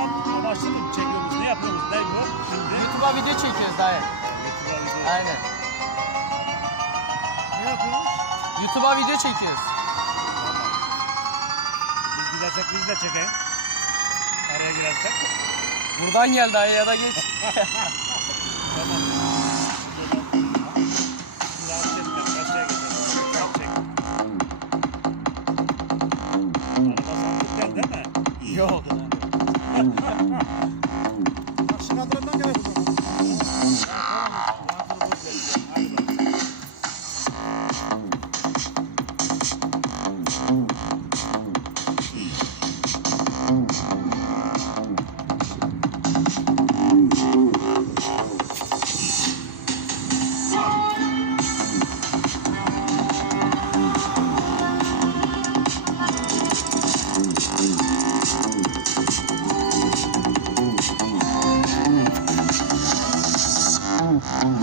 reklam amaçlı mı çekiyoruz? Ne yapıyoruz? Ne bu? Şimdi YouTube'a video çekiyoruz dayı. YouTube'a video. Aynen. Ne yapıyoruz? YouTube'a video çekiyoruz. Tamam. Biz gidersek biz de çekelim. Araya girersek. Buradan gel dayı ya da geç. Tamam. Yok. Mm-hmm. Mm-hmm.